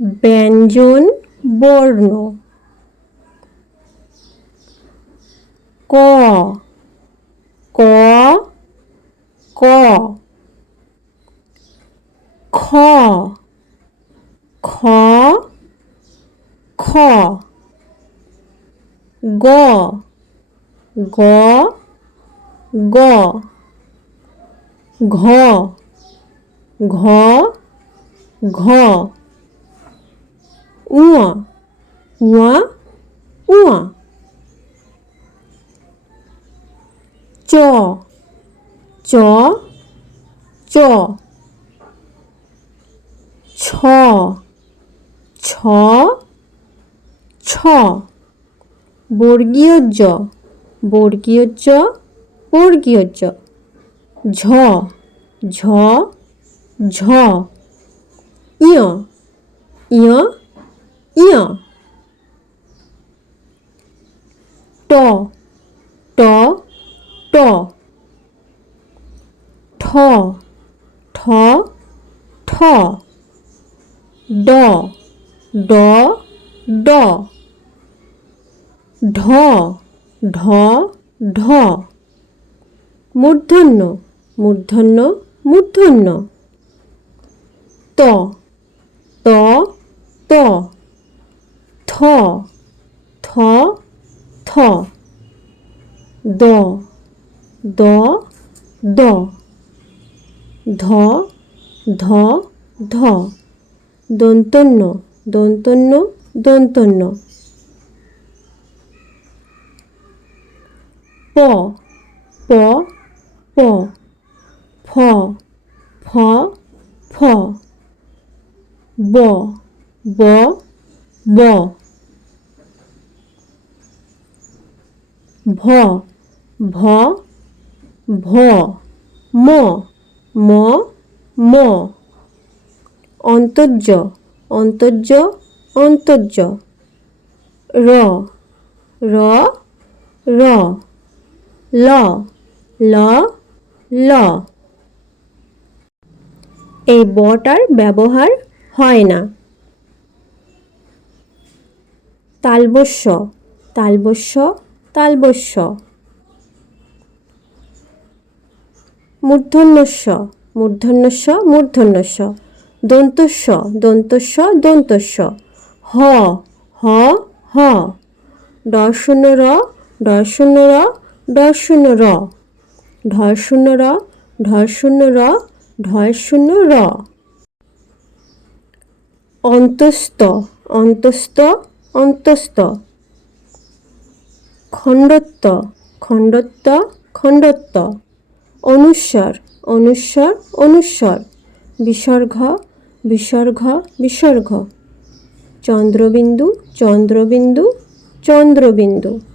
ব্যঞ্জন বর্ণ ক ক ক খ খ খ গ গ গ ঘ ঘ ঘ ঙ ঙ ঙ চ চ চ ছ ছ ছ বর্গীয় জ বর্গীয় জ বর্গীয় জ ঝ ঝ ঝ ইয় ইয় ইয় ট ট ট ঠ ঠ ঠ ড ড ড ঢ ঢ ঢ মূর্ধন্য মূর্ধন্য মূর্ধন্য ত ত ত থ থ থ দ দ দ ধ ধ ধ দন্তন্য দন্তন্য দন্তন্য প প প ফ ফ ফ ব ব ব ভ ভ ভ ম ম ম অন্তর্য অন্তর্য অন্তর্য র র র ল ল ল এই বটার ব্যবহার হয় না। তালবস্য তালবস্য তালবস্য মূর্ধন্যস্য মূর্ধন্যস্য মূর্ধন্যস্য দন্তস্য দন্তস্য দন্তস্য হ হ হ ড শূন্য র ড শূন্য র ড শূন্য র ঢ শূন্য র ঢ শূন্য র ঢ শূন্য র অন্তস্থ অন্তস্থ অন্তস্থ খণ্ডত্ব খণ্ডত্ব খণ্ডত্ব অনুস্বর অনুস্বর অনুস্বর বিসর্গ বিসর্গ বিসর্গ চন্দ্রবিন্দু চন্দ্রবিন্দু চন্দ্রবিন্দু